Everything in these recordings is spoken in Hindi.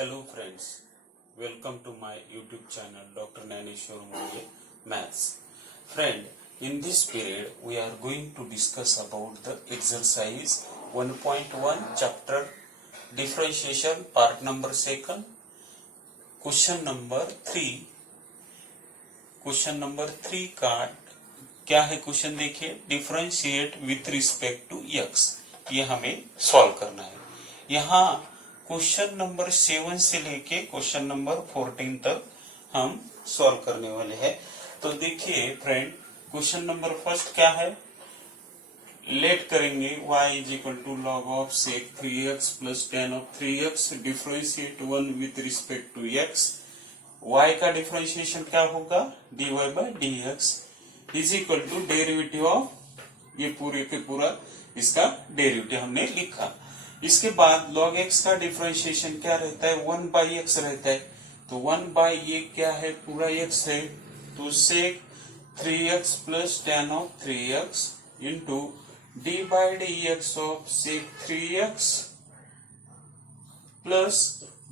Hello friends, welcome to my YouTube channel Dr. Naneshwar Mole Maths. Friend, in this period we are going to discuss about the exercise 1.1 chapter differentiation part number 2, question number 3. Question number 3 का क्या है क्वेश्चन देखिए, differentiate with respect to x, ये हमें सॉल्व करना है। यहाँ क्वेश्चन नंबर 7 से लेके क्वेश्चन नंबर 14 तक हम सॉल्व करने वाले हैं। तो देखिए फ्रेंड, क्वेश्चन नंबर फर्स्ट क्या है, लेट करेंगे y is equal to log of sec 3x plus tan of 3x, differentiate 1 with respect to x। y का डिफरेंशिएशन क्या होगा, dy by d x is equal to derivative of, ये पूरे के पूरा इसका डेरिवेटिव हमने लिखा। इसके बाद log x का डिफरेंशिएशन क्या रहता है, 1 बाई एक्स रहता है। तो 1 बाई ये क्या है, पूरा x है, तो sec 3x plus tan of 3x into d by d x of sec 3x plus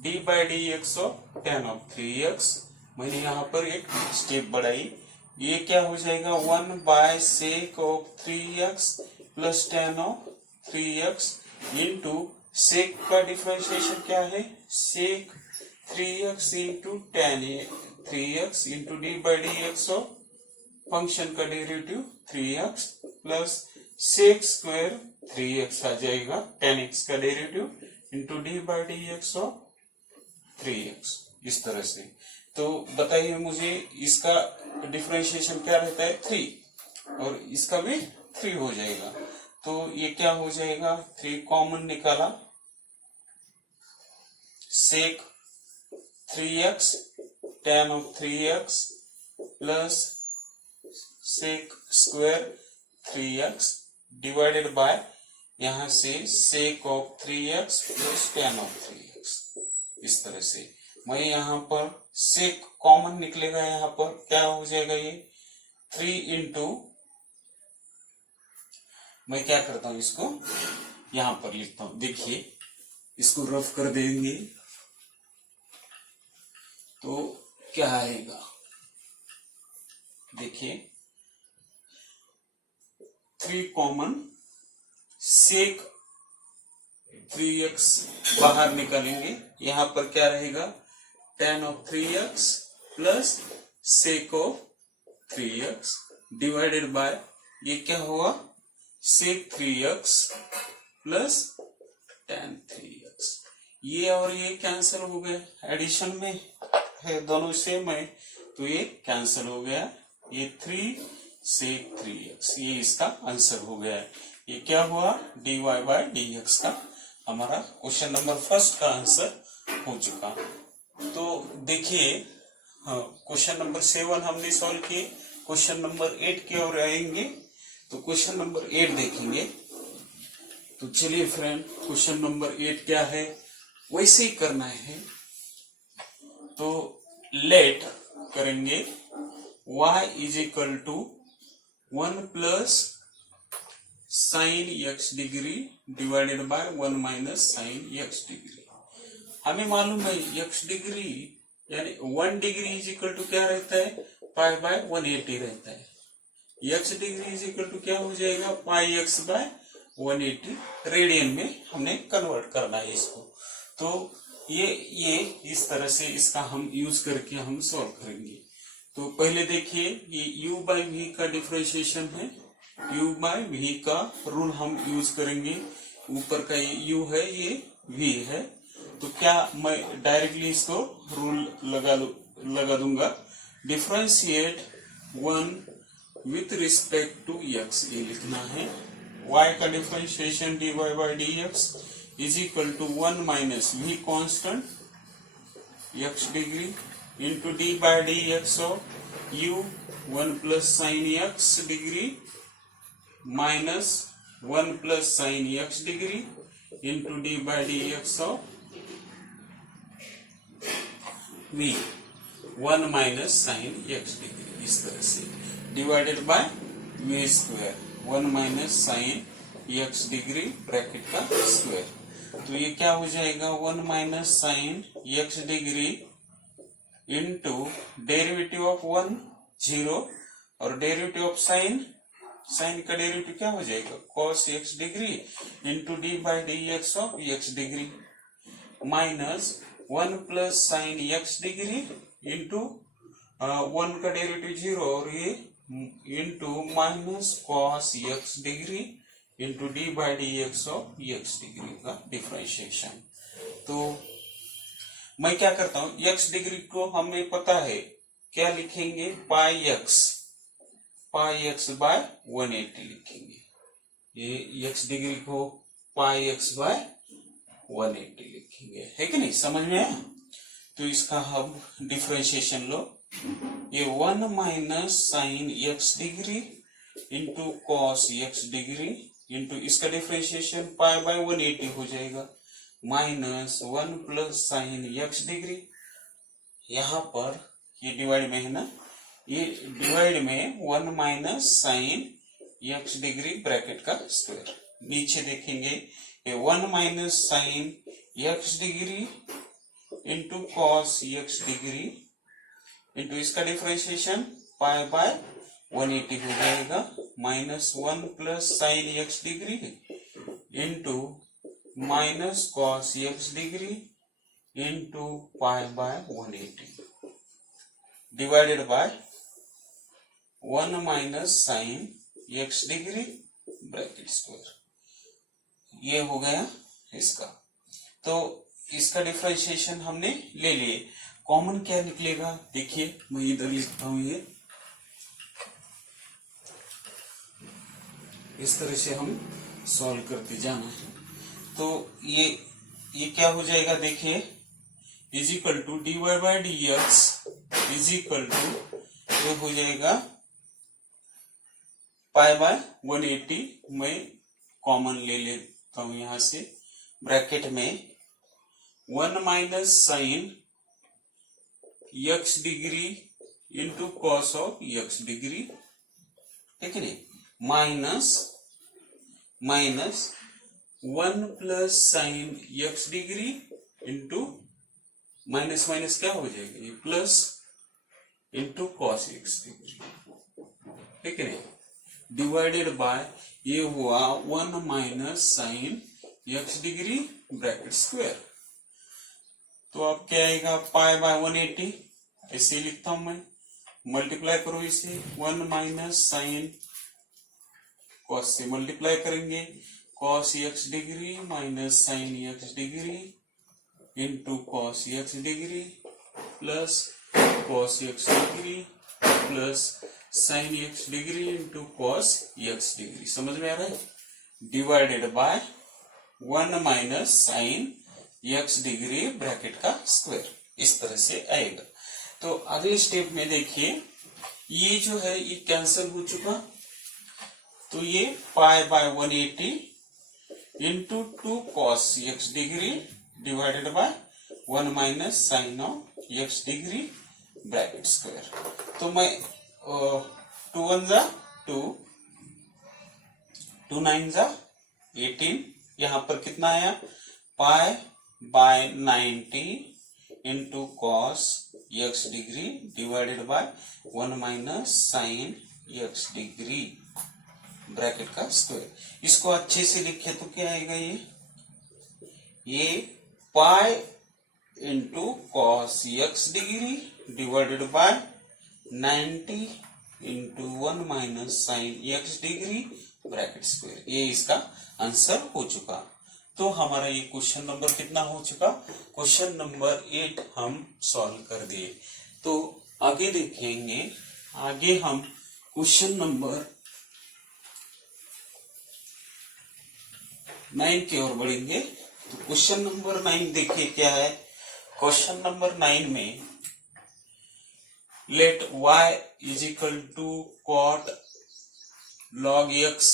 d by d x of tan of 3x। मैंने यहाँ पर एक स्टेप बढ़ाई, ये क्या हो जाएगा, 1 by sec of 3x plus tan of 3x into sec का डिफरेंशिएशन क्या है, sec 3x into tan 3x into d by d x of function का derivative 3x plus sec square 3x आ जाएगा, tan x का derivative into d by d x of 3x, इस तरह से। तो बताइए मुझे, इसका डिफरेंशिएशन क्या रहता है, 3, और इसका भी 3 हो जाएगा। तो ये क्या हो जाएगा, 3 कॉमन निकाला, sec 3x tan of 3x plus sec square 3x divided by यहां से sec of 3x plus tan of 3x, इस तरह से। मैं यहाँ पर सेक कॉमन निकलेगा, यहाँ पर क्या हो जाएगा, ये 3 इंटू, मैं क्या करता हूं, इसको यहां पर लिखता हूं, देखिए इसको रफ कर देंगे तो क्या आएगा, देखिए 3 कॉमन, सेक 3x बाहर निकालेंगे, यहां पर क्या रहेगा, tan of 3x plus sec of 3x divided by ये क्या हुआ, सेक 3x प्लस tan 3x। ये और ये कैंसिल हो गए, एडिशन में है, दोनों सेम है, तो ये कैंसिल हो गया, ये 3 सेक 3x, ये इसका आंसर हो गया। ये क्या हुआ, dy बाई डी एक्स का हमारा क्वेश्चन नंबर फर्स्ट का आंसर हो चुका। तो देखिए, क्वेश्चन नंबर 7 हमने सॉल्व किए, क्वेश्चन नंबर 8 की ओर आएंगे। तो क्वेश्चन नंबर 8 देखेंगे। तो चलिए फ्रेंड, क्वेश्चन नंबर 8 क्या है, वैसे ही करना है। तो लेट करेंगे y is equal to 1 plus sine x degree divided by 1 minus sine x degree. हमें मालूम है x डिग्री यानी 1 डिग्री इज इक्वल टू क्या रहता है, पाई बाय 180 रहता है। x degree is equal to क्या हो जाएगा, पाई x बाय 180, रेडियन में हमने कन्वर्ट करना है इसको। तो ये इस तरह से इसका हम यूज करके हम सॉल्व करेंगे। तो पहले देखिए, ये u बाई v का डिफरेंशिएशन है, u बाई v का रूल हम यूज करेंगे। ऊपर का ये u है, ये v है, तो क्या मैं डायरेक्टली इसको रूल लगा दूंगा, differentiate 1 with respect to x, ये लिखना है। y का differentiation dy by d x is equal to 1 minus v constant x degree into d by d x of u 1 plus sine x degree minus 1 plus sine x degree into d by d x of v 1 minus sine x degree, इस तरह से divided by v square 1 minus sine x degree bracket का स्क्वायर। तो ये क्या हो जाएगा 1 minus sine x degree into derivative of 1 0 और डेरिवेटिव ऑफ साइन का डेरिवेटिव क्या हो जाएगा cos x degree into d by d x of x degree minus 1 plus sine x degree into 1 का डेरिवेटिव 0 और ये into minus cos x degree into d by d x of x degree का डिफरेंशिएशन। तो मैं क्या करता हूं x डिग्री को हमें पता है क्या लिखेंगे पाई एक्स बाय 180 लिखेंगे। ये x डिग्री को पाई एक्स बाय 180 लिखेंगे, है कि नहीं, समझ में आया। तो इसका हम डिफरेंशिएशन लो, ये 1 minus sine x degree into cos x degree into इसका डिफरेंशिएशन पाई बाय 180 हो जाएगा minus 1 plus sine x degree, यहां पर ये डिवाइड में है ना, ये डिवाइड में 1 minus sine x degree bracket का स्क्वायर, नीचे देखेंगे ये 1 minus sine x degree into cos x degree into इसका डिफरेंशिएशन पाई बाय 180 हो जाएगा minus 1 plus sine x degree into minus cos x degree into pi by 180 divided by 1 minus sine x degree bracket square, ये हो गया इसका। तो इसका डिफरेंशिएशन हमने ले लिए, कॉमन क्या निकलेगा देखिए, मैं इधर लिखता हूं, ये इस तरह से हम सॉल्व करते जाना है। तो ये क्या हो जाएगा देखिए, is equal to d y by d x is equal to ये हो जाएगा पाई बाय 180, मैं कॉमन ले लेता हूं यहां से, ब्रैकेट में 1 minus sine x degree into cos of x degree, ठीक है, minus 1 plus sine x degree into minus minus क्या हो जाएगा ये plus into cos x degree, ठीक है, डिवाइडेड बाय ये हुआ 1 minus sine x degree bracket square. तो अब क्या आएगा पाई बाय 180, ऐसे लिखता हूं मैं, मल्टीप्लाई करो इसे 1 माइनस साइन कॉस से मल्टीप्लाई करेंगे cos x degree minus sine x degree into cos x degree plus cos x degree plus sine x degree into cos x degree, समझ में आ रहा है, divided by 1 minus sine x degree bracket का स्क्वायर, इस तरह से आएगा। तो अगले स्टेप में देखिए, ये जो है ये कैंसिल हो चुका, तो ये pi by 180 into 2 cos x degree divided by 1 minus sine of x degree bracket square. तो मैं 2 1 जा 2, 2 9 जा 18, यहां पर कितना आया pi by 90 into cos x degree divided by 1 minus sine x degree bracket का स्क्वायर। इसको अच्छे से लिखे तो क्या आएगा ये pi into cos x degree divided by 90 into 1 minus sine x degree bracket square, ये इसका आंसर हो चुका। तो हमारा ये क्वेश्चन नंबर कितना हो चुका, क्वेश्चन नंबर 8 हम सॉल्व कर दिए। तो आगे देखेंगे, आगे हम क्वेश्चन नंबर 9 की ओर बढ़ेंगे। तो क्वेश्चन नंबर 9 देखिए क्या है, क्वेश्चन नंबर 9 में let y is equal to cot log x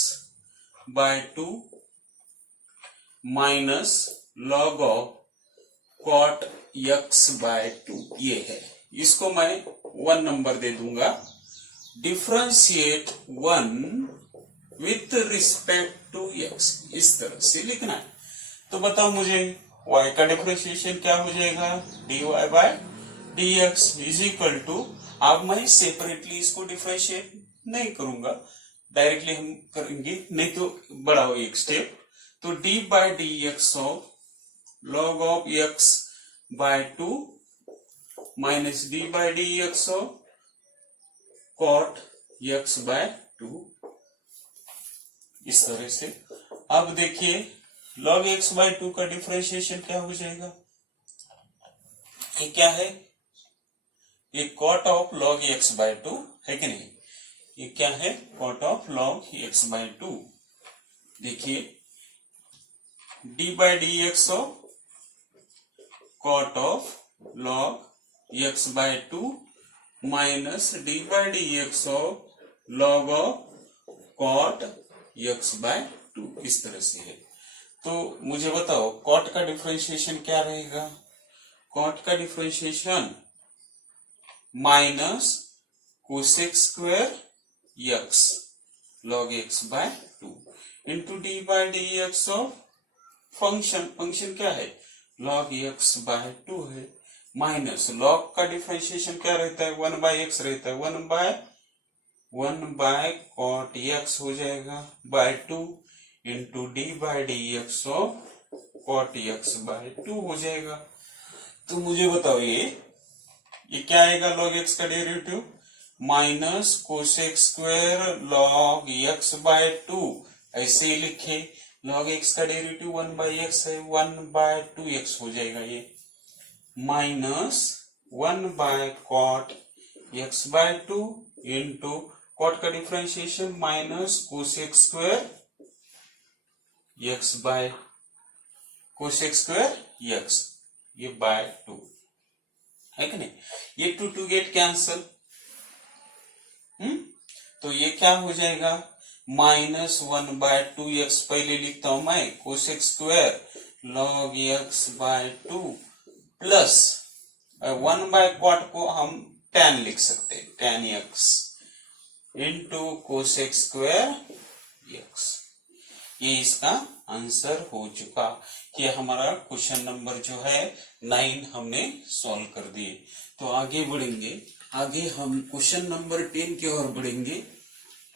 by 2 minus log of cot x by 2, ये है, इसको मैं 1 नंबर दे दूंगा। Differentiate 1 with respect to x, इस तरह से लिखना है। तो बताओ मुझे y का डिफरेंशिएशन क्या हो जाएगा, dy by dx is equal to, अब मैं सेपरेटली इसको डिफरेंशिएट नहीं करूंगा, डायरेक्टली हम करेंगे, नहीं तो बड़ा हो एक स्टेप, तो d by d x of log of x by 2 minus d by d x of cot x by 2, इस तरह से। अब देखिए log x बाय 2 का डिफरेंशिएशन क्या हो जाएगा, ये क्या है, ये cot of log x by 2 है कि नहीं, ये क्या है, cot of log x by 2। देखिए d by d x of cot of log x by 2 minus d by d x of log of cot x by 2, इस तरह से है। तो मुझे बताओ cot का डिफरेंशिएशन क्या रहेगा, cot का differentiation minus cosec square x log x by 2 into d by d x of function क्या है, log x बाय 2 है, माइनस log का डिफरेंशिएशन क्या रहता है, 1 बाय x रहता है, 1 बाय cot x हो जाएगा by 2 into d by d x of cot x by 2 हो जाएगा। तो मुझे बताओ ये क्या आएगा, log x का derivative minus cosec square log x by 2, ऐसे ही लिखे, log x का डेरिवेटिव 1 बाय x है, 1 बाय 2x हो जाएगा ये, minus 1 by cot x by 2 into cot का differentiation minus cosec square x by cosec square x, ये बाय 2 है कि नहीं, ये 2 गेट कैंसल, तो ये क्या हो जाएगा, माइनस 1 बाय 2x पहले लिखता हूं मैं, cosec square log x by 2 plus 1 by cot को हम tan लिख सकते हैं, tan x into cosec square x। ये इसका आंसर हो चुका, ये हमारा क्वेश्चन नंबर जो है 9 हमने सॉल्व कर दिए। तो आगे बढ़ेंगे, आगे हम क्वेश्चन नंबर 10 की ओर बढ़ेंगे।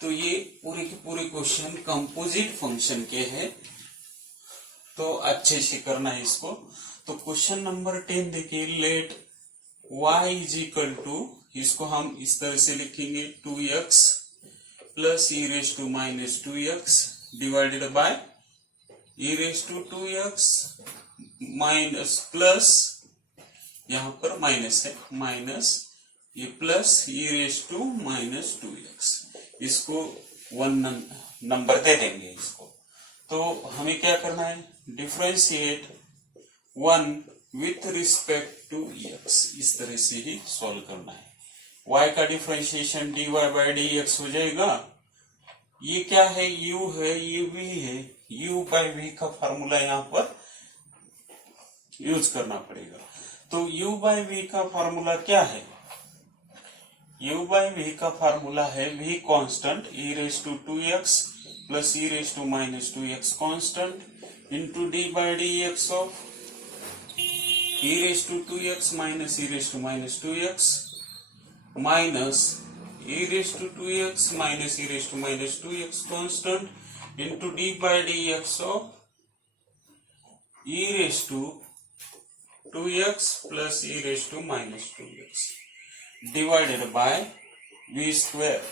तो ये पूरे के पूरे क्वेश्चन कंपोजिट फंक्शन के हैं, तो अच्छे से करना है इसको। तो क्वेश्चन नंबर 10 देखिए, let y is equal to, इसको हम इस तरह से लिखेंगे 2x plus e raise to minus 2x divided by e raise to 2x minus plus, यहां पर माइनस है, माइनस ये plus e raise to minus 2x, इसको 1 नंबर दे देंगे इसको। तो हमें क्या करना है, differentiate 1 with respect to x, इस तरह से ही सॉल्व करना है। y का डिफरेंशिएशन dy बाय dx हो जाएगा, ये क्या है, u है, ये v है, u बाय v का फार्मूला यहाँ पर यूज करना पड़ेगा। तो u बाय v का फार्मूला क्या है, u बाय v का फार्मूला है v constant e raise to 2x plus e raise to minus 2x constant into d by d x of e raise to 2x minus e raise to minus 2x minus e raise to 2x minus e raise to minus 2x constant into d by d x of e raise to 2x plus e raise to minus 2x divided by v square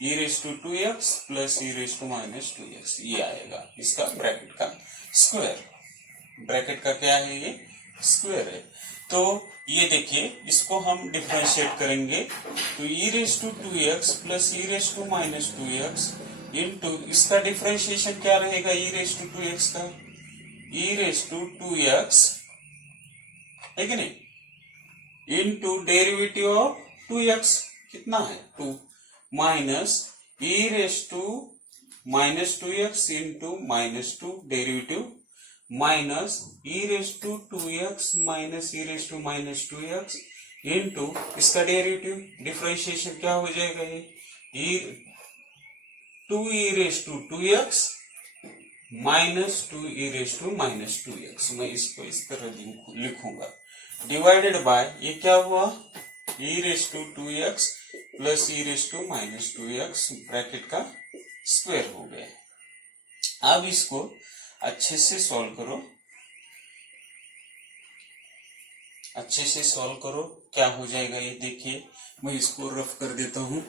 e raise to 2x plus e raise to minus 2x, ये आएगा इसका ब्रैकेट का स्क्वायर, ब्रैकेट का क्या है, ये स्क्वायर है। तो ये देखिए, इसको हम डिफरेंशिएट करेंगे, तो e raise to 2x plus e raise to minus 2x into, इसका डिफरेंशिएशन क्या रहेगा, e रेस टू 2x का, e रेस टू 2x है कि नहीं, इंटू डेरिवेटिव ऑफ 2x कितना है 2 minus e raise to minus 2x into minus 2 derivative minus e raise to 2x minus e raise to minus 2x into इसका डेरिवेटिव डिफरेंशिएशन क्या हो जाएगा, ये 2e race to 2x -2e−2x। मैं इसको इस तरह लिखूंगा। डिवाइडेड बाय ये क्या हुआ, e⁻² प्लस e⁻²x ब्रैकेट का स्क्वायर हो गया। अब इसको अच्छे से सॉल्व करो, अच्छे से सॉल्व करो, क्या हो जाएगा ये देखिए। मैं इसको रफ कर देता हूं।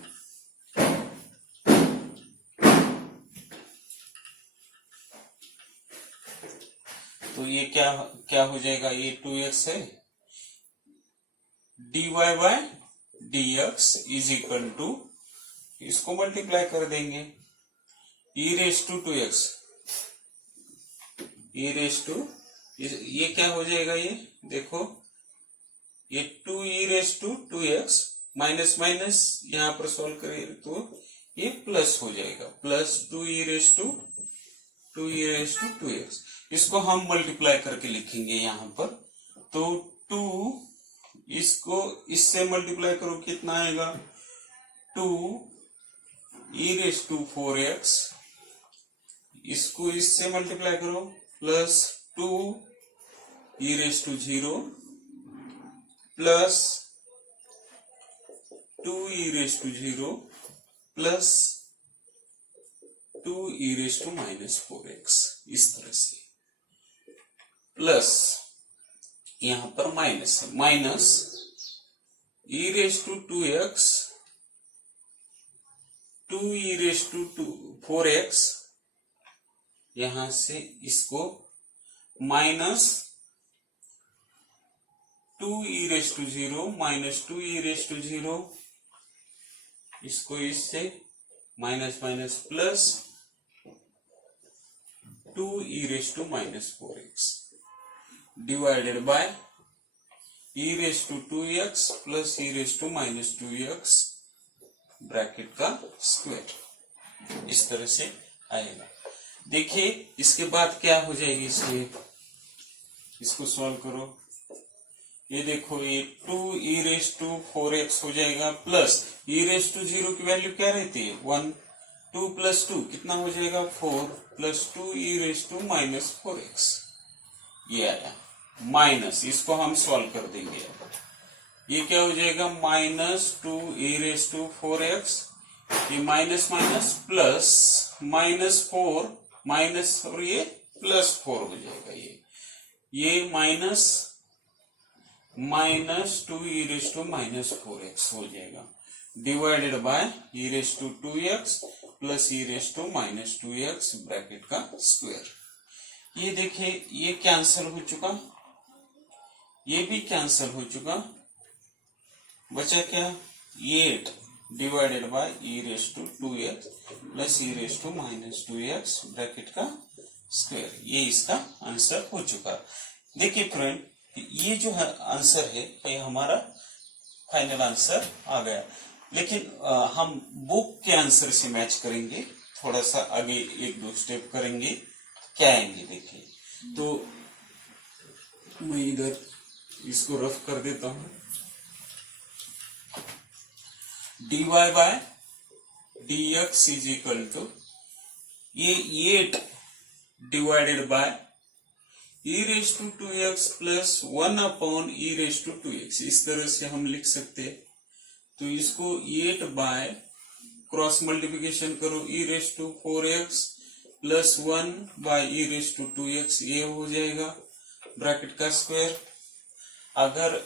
तो ये क्या हो जाएगा, ये 2x है, dy by dx is equal to, इसको मल्टीप्लाई कर देंगे, e⁻²x, ये क्या हो जाएगा, ये देखो, ये 2e⁻²x माइनस माइनस यहां पर सॉल्व करें तो ये प्लस हो जाएगा, प्लस 2e⁻²x। इसको हम मल्टीप्लाई करके लिखेंगे यहां पर। तो 2 इसको इससे मल्टीप्लाई करो, कितना आएगा, 2e⁻⁴x, इसको इससे मल्टीप्लाई करो, plus 2e⁻0 plus 2e⁻0 plus 2e⁻⁴x, इस तरह से, प्लस यहां पर माइनस है, माइनस e⁻²x 2e⁻⁴x, यहां से इसको माइनस 2e⁻0 माइनस 2e⁻0, इसको इससे minus minus plus 2e⁻⁴x divided by e⁻²x plus e⁻⁻² bracket का स्क्वायर, इस तरह से आएगा। देखिए इसके बाद क्या हो जाएगी, इसको सॉल्व करो, ये देखो, ये 2e⁻⁴x हो जाएगा, प्लस e⁻0 की वैल्यू क्या रहती है, 1, 2 प्लस 2 कितना हो जाएगा, 4, प्लस 2e⁻⁴x, ये आया, माइनस, इसको हम सॉल्व कर देंगे। ये क्या हो जाएगा, -2e⁻⁴x, ये माइनस माइनस प्लस, -4 माइनस, और ये +4 हो जाएगा, ये माइनस 2e⁻⁴x हो जाएगा, divided by e⁻² plus e⁻⁻² bracket का स्क्वायर। ये देखिए, ये कैंसिल हो चुका, ये भी कैंसिल हो चुका, बचा क्या, 8 divided by e⁻² plus e⁻⁻² bracket का स्क्वायर, ये इसका आंसर हो चुका। देखिए फ्रेंड, ये जो है आंसर है, ये हमारा फाइनल आंसर आ गया। लेकिन हम बुक के आंसर से मैच करेंगे, थोड़ा सा आगे 1-2 स्टेप करेंगे, क्या आएंगे देखिए। तो मैं इधर इसको रफ कर देता हूं, dy by dx is equal to, ये 8 divided by e⁻²x plus 1/e⁻²x, इस तरह से हम लिख सकते हैं। तो इसको 8 बाय क्रॉस मल्टीप्लिकेशन करो, e⁻⁴x प्लस 1/e⁻²x, ये हो जाएगा ब्रैकेट का स्क्वायर। अगर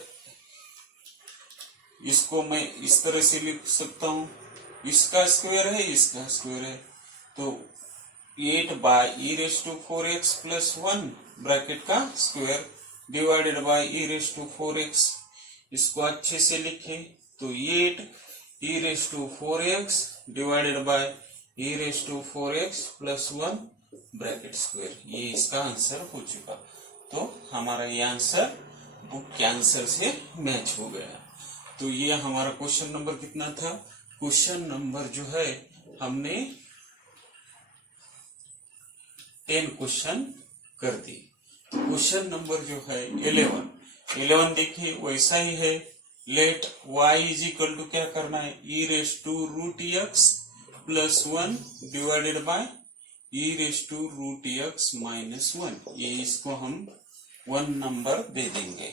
इसको मैं इस तरह से लिख सकता हूं, इसका स्क्वायर है, इसका स्क्वायर है, तो 8 बाय e⁻⁴x प्लस 1 ब्रैकेट का स्क्वायर डिवाइडेड बाय e⁻⁴x, इसको अच्छे से लिखे तो 8 e⁻⁴x divided by e⁻⁴x plus 1 bracket square, ये इसका आंसर हो चुका। तो हमारा ये आंसर बुक के आंसर से मैच हो गया। तो ये हमारा क्वेश्चन नंबर कितना था, क्वेश्चन नंबर जो है हमने 10 क्वेश्चन कर दी। क्वेश्चन नंबर जो है 11 देखिए वैसा ही है, let y is equal to क्या करना है, e⁻√x plus 1 divided by e raise to root x minus 1, ये इसको हम 1 नंबर दे देंगे।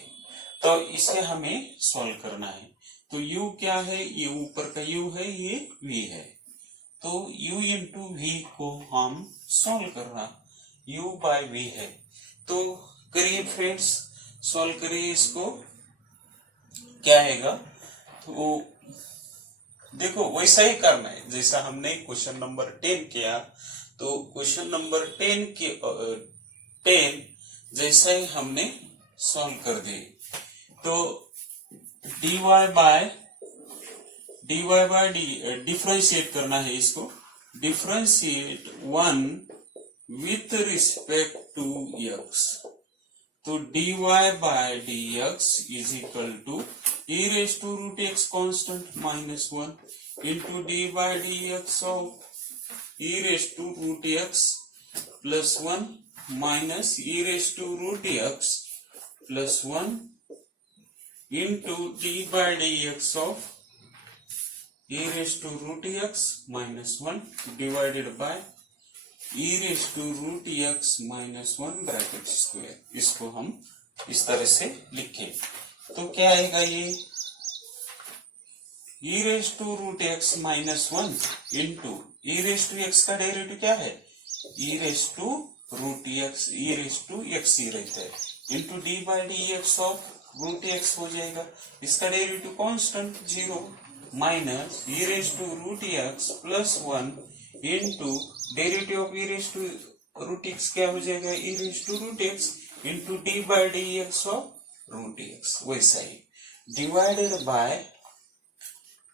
तो इसे हमें सॉल्व करना है। तो u क्या है, ये ऊपर का u है, ये v है, तो u इंटू v को हम सॉल्व कर रहा, u बाय v है। तो करिए फ्रेंड्स, सॉल्व करिए इसको, क्या आएगा। तो देखो वैसा ही करना है जैसा हमने क्वेश्चन नंबर 10 किया। तो क्वेश्चन नंबर 10 जैसा ही हमने सॉल्व कर दिए। तो dy बाय डिफरेंशिएट करना है इसको, differentiate 1 with respect to x। तो dy by dx is equal to e raise to root x constant minus 1 into d by dx of e raise to root x plus 1 minus e raise to root x plus 1 into d by dx of e raised to root x minus 1 divided by e raised to root x minus 1 bracket square. इसको हम इस तरह से लिखें तो क्या आएगा, ये e raised to root x minus 1 into e raised to x का डेरिवेटिव क्या है, e raised to root x, e raised to x ही रहता है, into d by dx of root x हो जाएगा, इसका derivative constant 0 minus e raise to root x plus 1 into derivative of e raise to root x क्या हो जाएगा, e raise to root x into d by d x of root x. वैसा ही divided by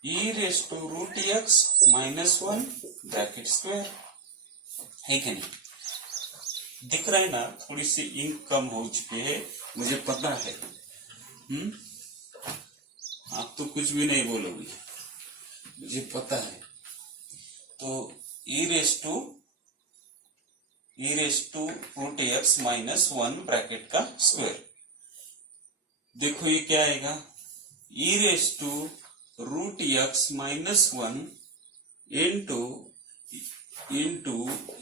e raise to root x minus 1 bracket square, है कि नहीं। दिख रहा है ना, थोड़ी सी इंक कम हो चुकी है, मुझे पता है। आप तो कुछ भी नहीं बोलोगे, मुझे पता है। तो e raise to root x minus 1 bracket का स्क्वायर, देखो ये क्या आएगा, e raise to root x minus 1 into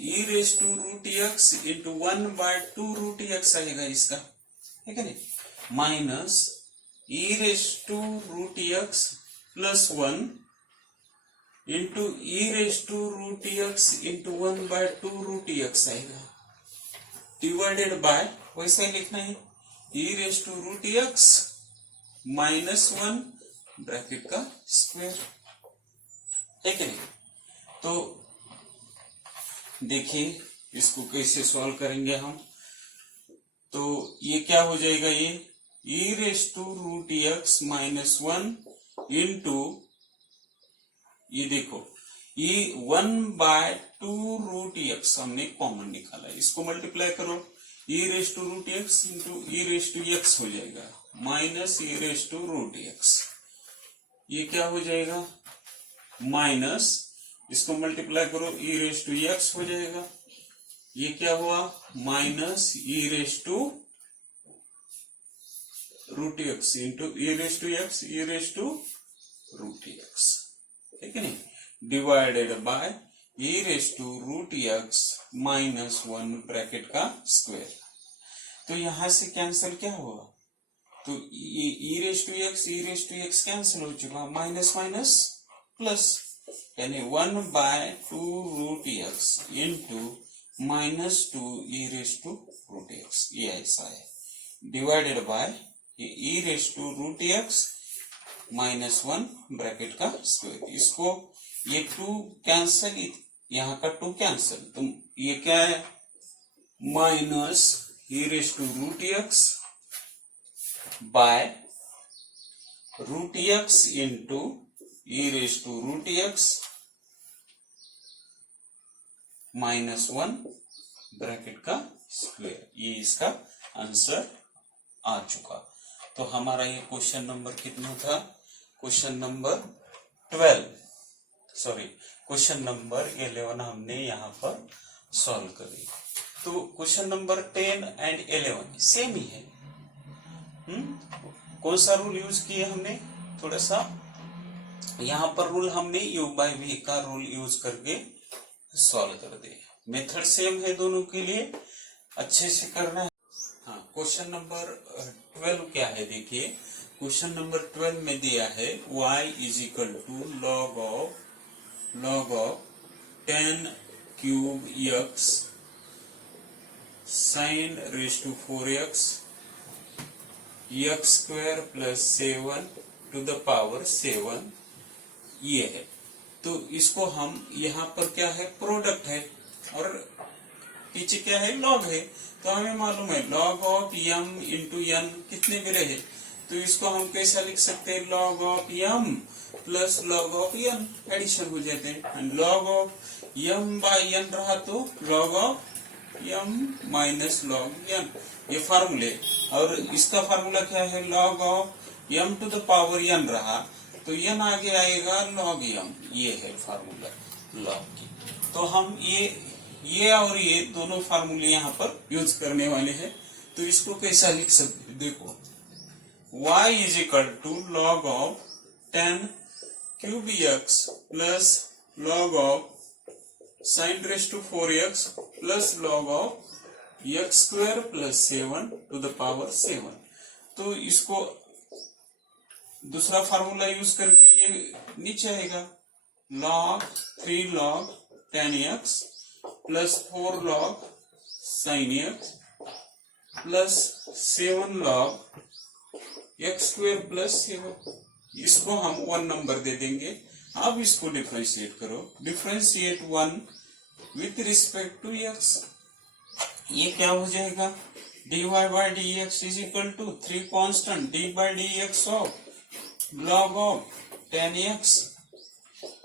e raise to root x into 1 by 2 root x आएगा इसका, है क्या नहीं, minus e raise to root x plus 1 into e raise to root x into 1 by 2 root x आएगा, डिवाइडेड बाय वैसे ही लिखना है e raise to root x minus 1 bracket का स्क्वायर, है कि नहीं। तो देखिए इसको कैसे सॉल्व करेंगे हम। तो ये क्या हो जाएगा, ये e raise to root x minus 1 into, ये देखो ये 1 बाय 2 रूट एक्स हमने कॉमन निकाला, इसको मल्टीप्लाई करो, e raise to root x into e raise to x हो जाएगा minus e raise to root x, ये क्या हो जाएगा माइनस, इसको मल्टीप्लाई करो ई रेस टू एक्स हो जाएगा, ये क्या हुआ minus e raise to root x into e raise to x, e raise to root x, ठीक है नहीं, divided by e raise to root x minus 1 bracket का स्क्वायर। तो यहां से कैंसिल क्या होगा, तो e raise to x cancel हो चुका, माइनस माइनस प्लस, यानी 1 by 2 root x into minus 2 e raise to root x, ये ऐसा है, divided by e raise to root x minus 1 bracket का स्क्वायर। इसको ये 2 कैंसिल, यहाँ का 2 कैंसिल, तो ये क्या है minus e raise to root x by root x into e raise to root x minus 1 bracket का स्क्वायर, ये इसका आंसर आ चुका। तो हमारा ये क्वेश्चन नंबर कितना था, क्वेश्चन नंबर 11 हमने यहाँ पर सॉल्व करी। तो क्वेश्चन नंबर 10 एंड 11 सेम ही है। कौन सा रूल यूज किए हमने, थोड़ा सा यहाँ पर रूल हमने u बाय v का रूल यूज करके सॉल्व कर दिए। मेथड सेम है दोनों के लिए, अच्छे से करना है। हाँ, क्वेश्चन नंबर 12 क्या है देखिए। क्वेश्चन नंबर 12 में दिया है y is equal to log of 10 cube x sin raise to 4x x square plus 7 to the power 7 ये है। तो इसको हम यहाँ पर क्या है, प्रोडक्ट है और पीछे क्या है, लॉग है। तो हमें मालूम है log of m into n कितने भी रहे, तो इसको हम कैसा लिख सकते हैं, log of m plus log of n, addition हो जाते हैं। Log of m by n रहा तो log of m minus log n, ये फार्मूले। और इसका फार्मूला क्या है, log of m to the power n रहा तो n आगे आएगा लॉग m, ये है फार्मूला लॉग की। तो हम ये और ये दोनों फार्मूले यहाँ पर यूज करने वाले हैं। तो इसको कैसा लिख सकते, देखो y is equal to log of 10 cube x plus log of sine raise to 4x plus log of x square plus 7 to the power 7। तो इसको दूसरा फार्मूला यूज करके ये नीचे आएगा log 3 log 10x plus 4 log sin x plus 7 log x square plus 7। इसको हम 1 नंबर दे देंगे। अब इसको डिफ्रेंशिएट करो, differentiate 1 with respect to x, ये क्या हो जाएगा, dy by d x is equal to 3 constant d by d x of log of 10x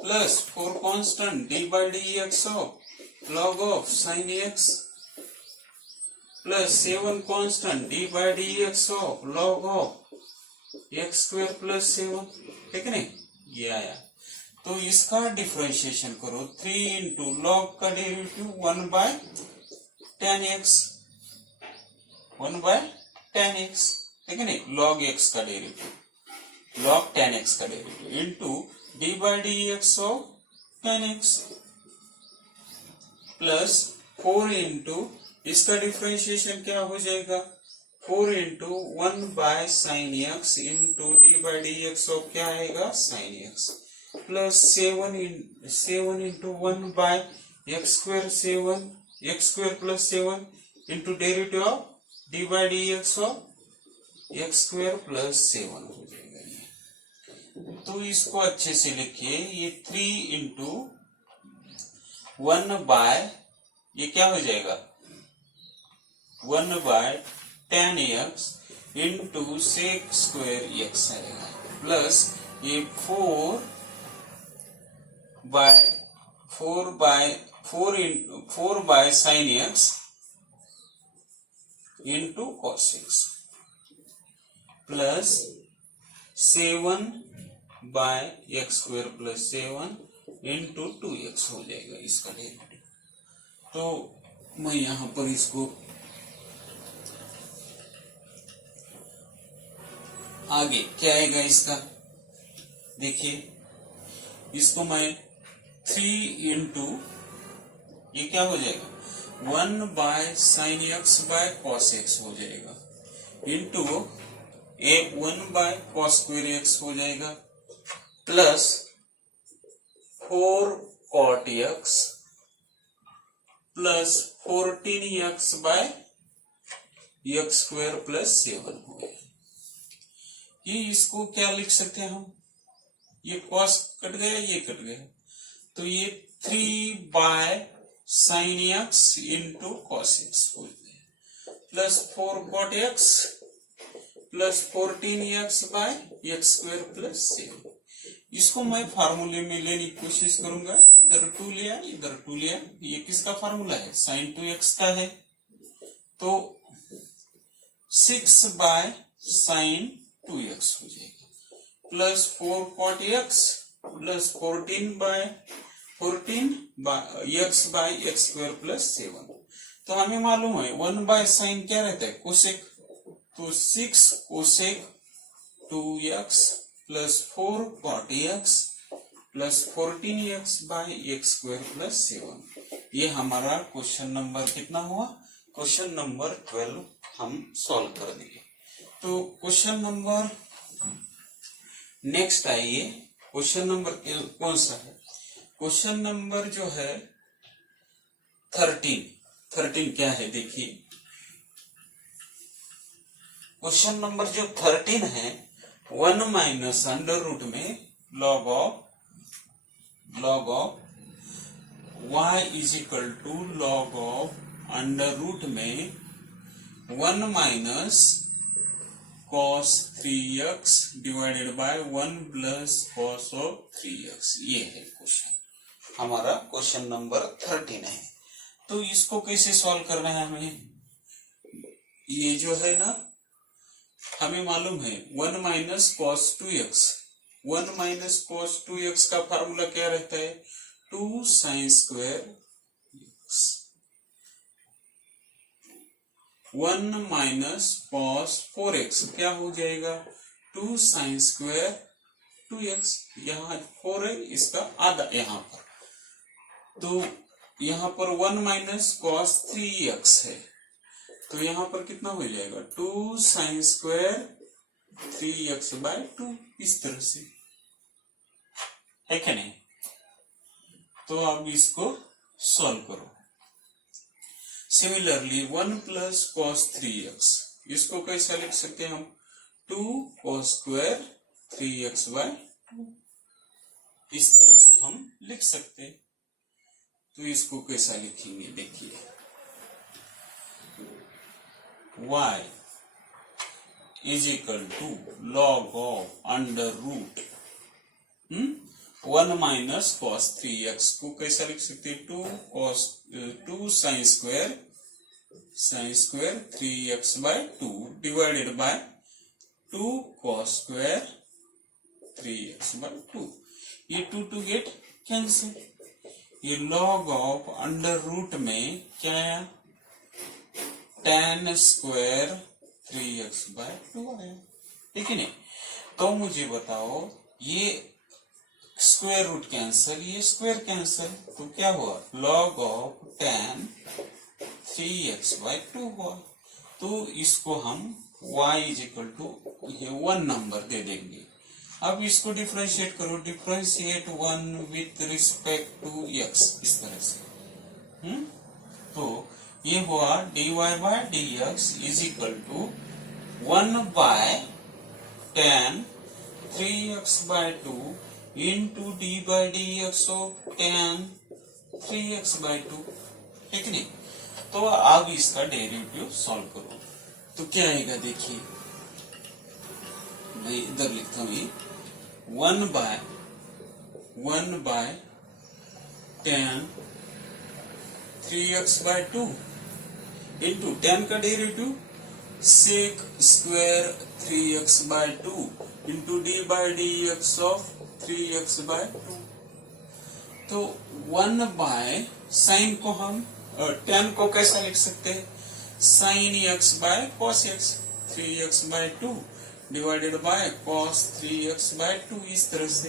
plus 4 constant d by d x of log of sin x plus 7 constant d by d x of log of x square plus 7, ठीक है नहीं, ये आया। तो इसका डिफरेंशिएशन करो, 3 इंटू लॉग का derivative 1 by 10x, 1 by 10x, ठीक है नहीं, log x का डेरिवेटिव log 10x का derivative into d by d x of 10x plus 4 into इसका डिफरेंशिएशन क्या हो जाएगा, 4 into 1 by sine x into d by d x of क्या आएगा, sine x plus 7 into 1 by x square 7 x square plus 7 into derivative of D by d x of x square plus 7 हो जाएगा ये। तो इसको अच्छे से लिखिए, ये 3 इंटू 1 बाय ये क्या हो जाएगा, 1 by 10x into sec square x आएगा प्लस ये 4 by sine x into cos x plus 7 by x square plus 7 into 2x हो जाएगा इसका डेरिवेटिव। तो मैं यहां पर इसको आगे क्या आएगा इसका, देखिए इसको मैं 3 इंटू ये क्या हो जाएगा, 1 by sine x by cos x हो जाएगा into 1 by cos square x हो जाएगा plus 4 cot x plus 14x by x square plus 7 हो गया। ये इसको क्या लिख सकते हैं हम, ये कॉस कट गया, ये कट गया, तो ये 3 by sine x into cos x हो गया plus 4 cot x plus 14x by x square plus 7। इसको मैं फार्मूले में लेने की कोशिश करूंगा, इधर 2 लिया इधर 2 लिया, ये किसका फार्मूला है, sin 2x का है। तो 6 बाय साइन 2x हो जाएगा plus 4 cot x plus 14 x by x square plus 7। तो हमें मालूम है 1 बाय साइन क्या रहता है, कोसेक, तो 6 cosec 2x plus 4 cot x plus 14x by x square plus 7, ये हमारा क्वेश्चन नंबर कितना हुआ, क्वेश्चन नंबर 12 हम सॉल्व कर दिए। तो क्वेश्चन नंबर नेक्स्ट आइए, क्वेश्चन नंबर कौन सा है, क्वेश्चन नंबर जो है 13 क्या है देखिए। क्वेश्चन नंबर जो 13 है 1 माइनस अंडर रूट में log of y is equal to log of under root में 1 minus cos 3x divided by 1 plus cos of 3x। ये है क्वेश्चन, हमारा क्वेश्चन नंबर 13 है। तो इसको कैसे सॉल्व करना है हमें, ये जो है ना हमें मालूम है 1 minus cos 2x, 1 minus cos 2x का फार्मूला क्या रहता है, 2 sin square x, 1 minus cos 4x क्या हो जाएगा, 2 sin स्क्वायर 2x, यहाँ 4 है इसका आधा यहाँ पर, तो यहाँ पर 1 माइनस cos 3x है, तो यहाँ पर कितना हो जाएगा 2 sin स्क्वायर 3x बाय 2, इस तरह से है क्या नहीं। तो अब इसको सॉल्व करो। सिमिलरली 1 प्लस cos 3x, इसको कैसा लिख सकते हैं हम, 2 cos स्क्वायर 3x बाय 2, इस तरह से हम लिख सकते हैं। तो इसको कैसा लिखेंगे देखिए, y is equal to log of under root 1 minus cos 3x को कैसा लिख सकते हैं, 2 sin square 3x by 2 divided by 2 cos square 3x by 2। ये 2 गेट कैंसिल, ये लॉग ऑफ अंडर रूट में क्या आया, tan स्क्वायर 3x बाय 2 आया, ठीक है नहीं। तो मुझे बताओ, ये स्क्वायर रूट कैंसल, ये स्क्वायर कैंसल, तो क्या हुआ, log of tan 3x by 2 हुआ। तो इसको हम y is equal to 1 number दे देंगे। अब इसको डिफरेंशिएट करो, differentiate 1 with respect to x, इस तरह से। तो ये हुआ dy by dx is equal to 1 by tan 3x by 2 into d by d x of tan 3x by 2, ठीक नहीं। तो अब इसका डेरिवेटिव सॉल्व करो, तो क्या आएगा देखिए, मैं इधर लिखता हूं 1 by tan 3x by 2 into tan का derivative sec square 3x by 2 into d by d x of 3x by 2। तो 1 बाय साइन को हम tan को कैसा लिख सकते हैं, sin x by cos x, 3x by 2 divided by cos 3x by 2, इस तरह से,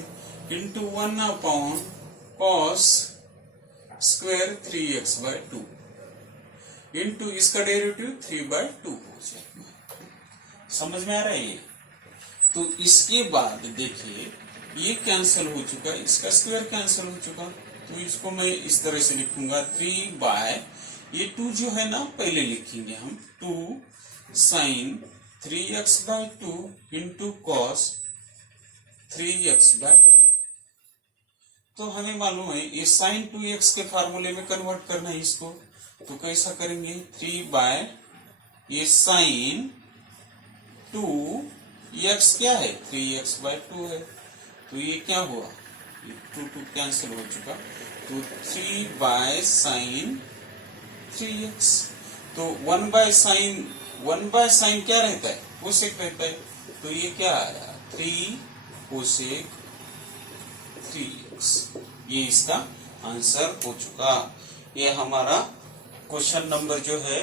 into 1 upon cos square 3x by 2 into इसका डेरिवेटिव 3 बाय 2 हो जाएगा। समझ में आ रहा है ये। तो इसके बाद देखिए ये कैंसिल हो चुका, इसका स्क्वायर कैंसिल हो चुका, तो इसको मैं इस तरह से लिखूंगा 3 बाय, ये 2 जो है ना पहले लिखेंगे हम, 2 sin 3x by 2 into cos 3x by 2। तो हमें मालूम है ये sin 2x के फार्मूले में कन्वर्ट करना है इसको, तो कैसा करेंगे, 3 बाय ये sin 2x क्या है, 3x बाय 2 है, तो ये क्या हुआ, 2 कैंसिल हो चुका, तो 3 बाय साइन 3x। तो 1 बाय साइन क्या रहता है, कोसेक रहता है, तो ये क्या आया, 3 कोसेक 3x। ये इसका आंसर हो चुका। ये हमारा क्वेश्चन नंबर जो है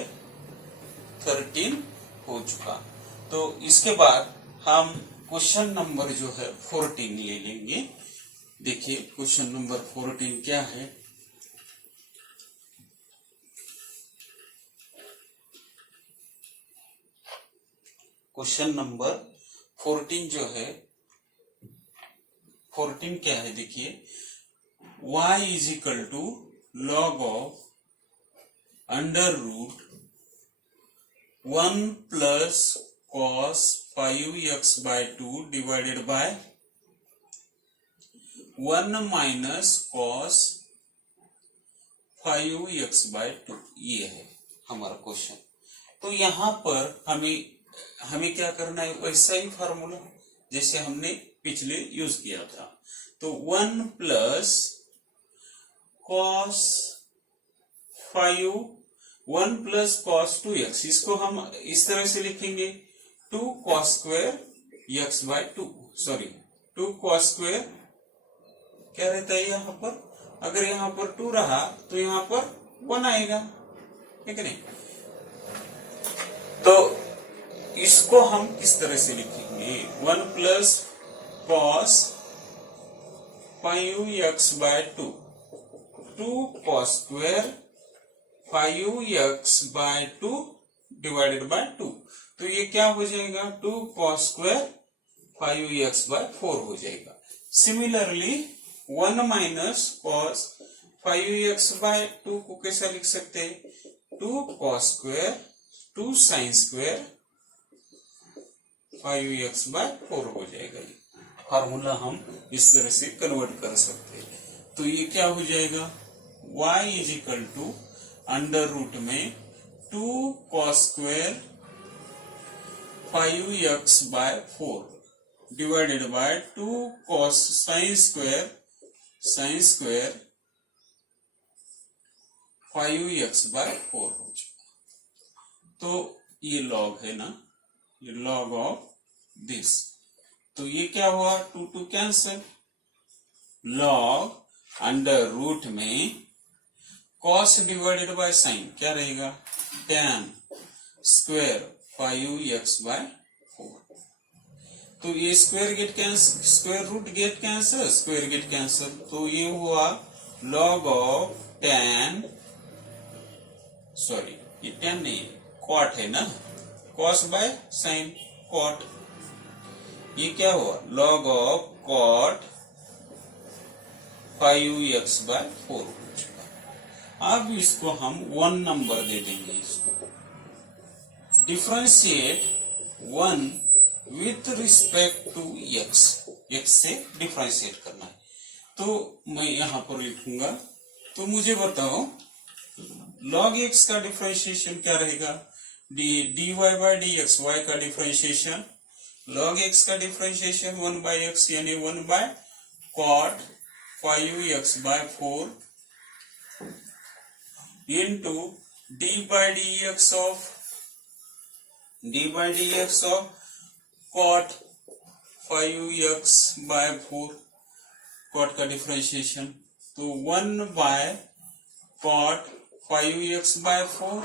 13 हो चुका। तो इसके बाद हम क्वेश्चन नंबर जो है 14 ले लेंगे। देखिए क्वेश्चन नंबर 14 क्या है, क्वेश्चन नंबर 14 जो है, 14 क्या है देखिए, y is equal to log of under root 1 plus cos 5x/2 divided by 1 minus cos 5x/2। ये है हमारा क्वेश्चन। तो यहां पर हमें क्या करना है, वैसा ही फार्मूला जैसे हमने पिछले यूज किया था। तो 1 plus cos 1 plus cos 2x, इसको हम इस तरह से लिखेंगे 2 cos square x/2, sorry 2 cos square क्या रहता है यहाँ पर, अगर यहाँ पर 2 रहा तो यहाँ पर 1 आएगा, ठीक है नहीं। तो इसको हम किस तरह से लिखेंगे, 1 plus cos 5x/2, 2 cos square 5x/2 divided by 2। तो ये क्या हो जाएगा, 2 कॉस स्क्वायर 5x/4 हो जाएगा। सिमिलरली 1 माइनस कॉस 5x/2 को कैसा लिख सकते हैं, 2 cos square 2 sign square 5x/4 हो जाएगा। ये फार्मूला हम इस तरह से कन्वर्ट कर सकते हैं। तो ये क्या हो जाएगा, y is equal to under root में 2 cos square 5x/4 divided by 2 cos sine square 5x/4 हो चुका। तो ये लॉग है ना, ये लॉग ऑफ दिस। तो ये क्या हुआ, 2 2 कैंसिल, लॉग अंडर रूट में कॉस डिवाइडेड बाय साइन क्या रहेगा, tan स्क्वायर 5x/4। तो ये square root get cancel, square get cancel, तो ये हुआ लॉग ऑफ tan, सॉरी ये tan नहीं है, कॉट है ना, कॉस बाय साइन कॉट। ये क्या हुआ, लॉग ऑफ कॉट 5x/4 हो चुका। अब इसको हम 1 नंबर दे देंगे, इसको differentiate 1 with respect to x, x से डिफरेंशिएट करना है। तो मैं यहां पर लिखूंगा, तो मुझे बताओ log x का डिफरेंशिएशन क्या रहेगा, dy बाय dx, y का डिफरेंशिएशन, log x का डिफरेंशिएशन 1/x यानी 1 by cot 5x/4 into d by dx of cot 5x/4, cot का डिफरेंशिएशन, तो 1 बाय cot 5x/4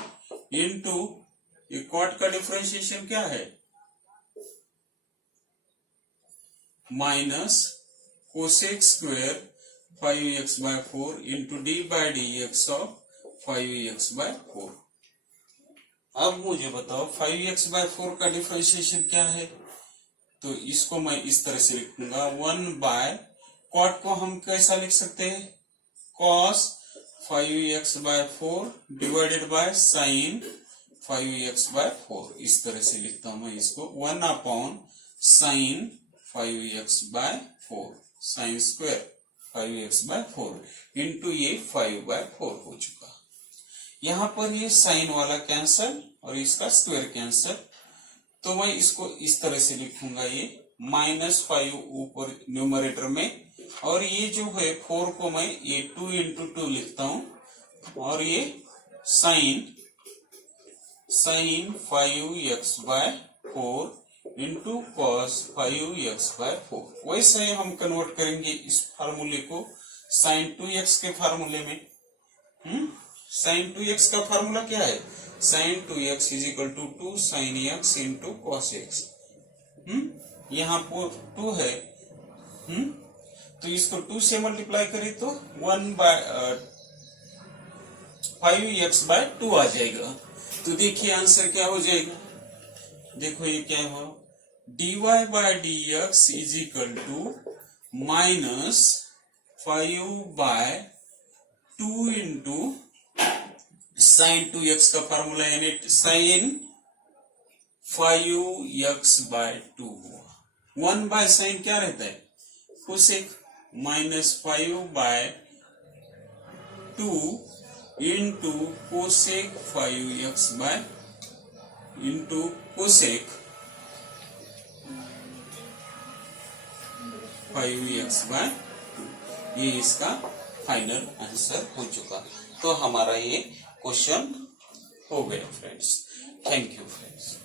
इंटू ये cot का डिफरेंशिएशन क्या है, minus cosec square 5x/4 into d by d x of 5x/4। अब मुझे बताओ 5x/4 का डिफरेंशिएशन क्या है, तो इसको मैं इस तरह से लिखूंगा 1 बाय कॉट को हम कैसा लिख सकते हैं, cos 5x/4 divided by sign 5x/4, इस तरह से लिखता हूं मैं इसको 1 upon sine 5x/4, sign square 5x/4 into ये 5/4 हो चुका। यहां पर ये साइन वाला कैंसल और इसका स्क्वायर कैंसल, तो मैं इसको इस तरह से लिखूंगा, ये -5 ऊपर न्यूमरेटर में, और ये जो है 4 को मैं ये 2 इंटू 2 लिखता हूं, और ये sign 5x/4 into cos 5x/4। वैसे ही हम कन्वर्ट करेंगे इस फार्मूले को साइन 2x के फार्मूले में। साइन 2x का फार्मूला क्या है, sine 2x is equal to 2 sine x into cos x। यहाँ पर 2 है, तो इसको 2 से मल्टीप्लाई करें तो 5x/2 आ जाएगा। तो देखिए आंसर क्या हो जाएगा, देखो ये क्या हुआ, dy by dx is equal to minus 5/2 into sine 2x का फॉर्मूला यानी साइन 5x/2 हुआ। 1/sin क्या रहता है, cosec, minus 5/2 into cosec 5x/2 ये इसका फाइनल आंसर हो चुका। तो हमारा ये क्वेश्चन हो गया फ्रेंड्स। Thank you friends.